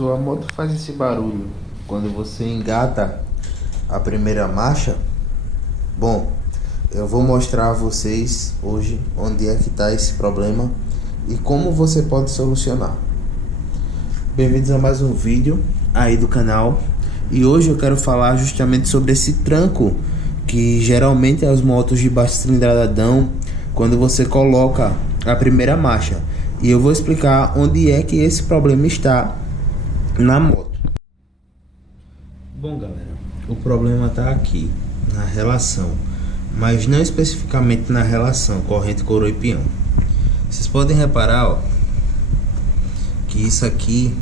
Sua moto faz esse barulho quando você engata a primeira marcha? Bom, eu vou mostrar a vocês hoje onde é que está esse problema e como você pode solucionar. Bem-vindos a mais um vídeo aí do canal, e hoje eu quero falar justamente sobre esse tranco que geralmente as motos de baixa cilindrada dão quando você coloca a primeira marcha, e eu vou explicar onde é que esse problema está na moto. Bom, galera, o problema está aqui na relação, mas não especificamente na relação corrente coroa e peão. Vocês podem reparar, ó, que isso aqui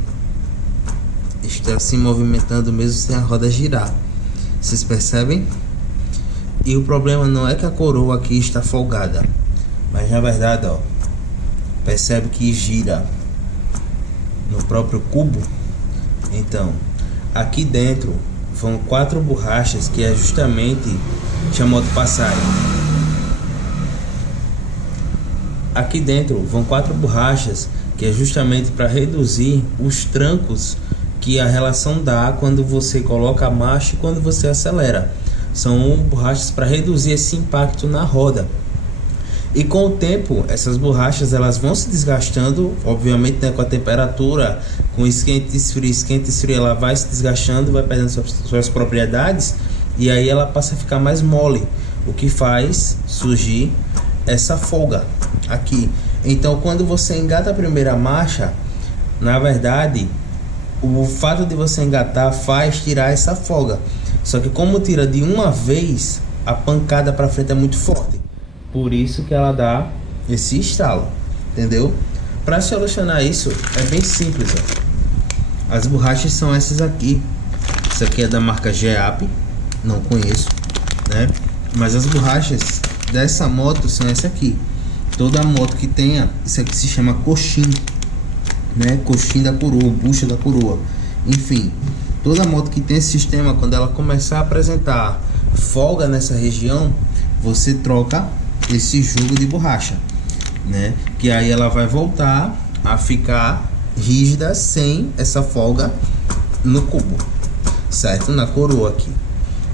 está se movimentando mesmo sem a roda girar. Vocês percebem? E o problema não é que a coroa aqui está folgada, mas na verdade, ó, percebe que gira no próprio cubo. Então, aqui dentro vão 4 borrachas, que é justamente deixa a moto passar. Aqui dentro vão 4 borrachas, que é justamente para reduzir os trancos que a relação dá quando você coloca a marcha e quando você acelera. São borrachas para reduzir esse impacto na roda. E com o tempo, essas borrachas elas vão se desgastando, obviamente, né, com a temperatura, com esquenta e esfria, ela vai se desgastando, vai perdendo suas propriedades, e aí ela passa a ficar mais mole, o que faz surgir essa folga aqui. Então, quando você engata a primeira marcha, na verdade, o fato de você engatar faz tirar essa folga. Só que como tira de uma vez, a pancada para frente é muito forte. Por isso que ela dá esse estalo, entendeu? Para solucionar isso é bem simples, ó. As borrachas são essas aqui. Essa aqui é da marca GEAP, não conheço, né? Mas as borrachas dessa moto são essa aqui. Toda moto que tenha, isso aqui se chama coxim, né? Coxim da coroa, bucha da coroa. Enfim, toda moto que tem esse sistema, quando ela começar a apresentar folga nessa região, você troca esse jogo de borracha, né? Que aí ela vai voltar a ficar rígida sem essa folga no cubo, certo? Na coroa aqui.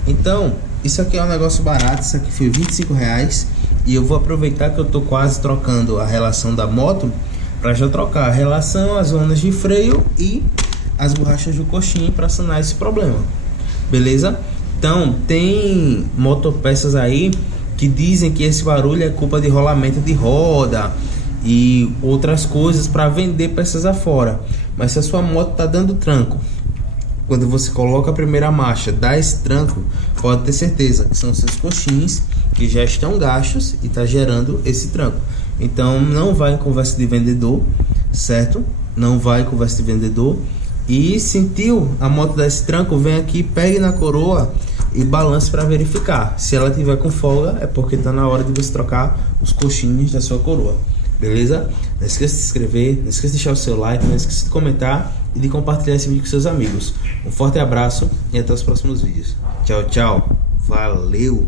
Então, isso aqui é um negócio barato. Isso aqui foi R$25. E eu vou aproveitar que eu tô quase trocando a relação da moto para já trocar a relação, as zonas de freio e as borrachas do coxim para sanar esse problema, beleza? Então, tem motopeças aí que dizem que esse barulho é culpa de rolamento de roda e outras coisas para vender peças afora. Mas se a sua moto tá dando tranco, quando você coloca a primeira marcha, dá esse tranco, pode ter certeza que são seus coxins que já estão gastos e tá gerando esse tranco. Então não vai em conversa de vendedor, certo? Não vai em conversa de vendedor. E sentiu a moto dar esse tranco, vem aqui, pegue na coroa e balance para verificar. Se ela tiver com folga, é porque tá na hora de você trocar os coxinhos da sua coroa, beleza? Não esqueça de se inscrever, não esqueça de deixar o seu like, não esqueça de comentar e de compartilhar esse vídeo com seus amigos. Um forte abraço e até os próximos vídeos. Tchau, tchau. Valeu!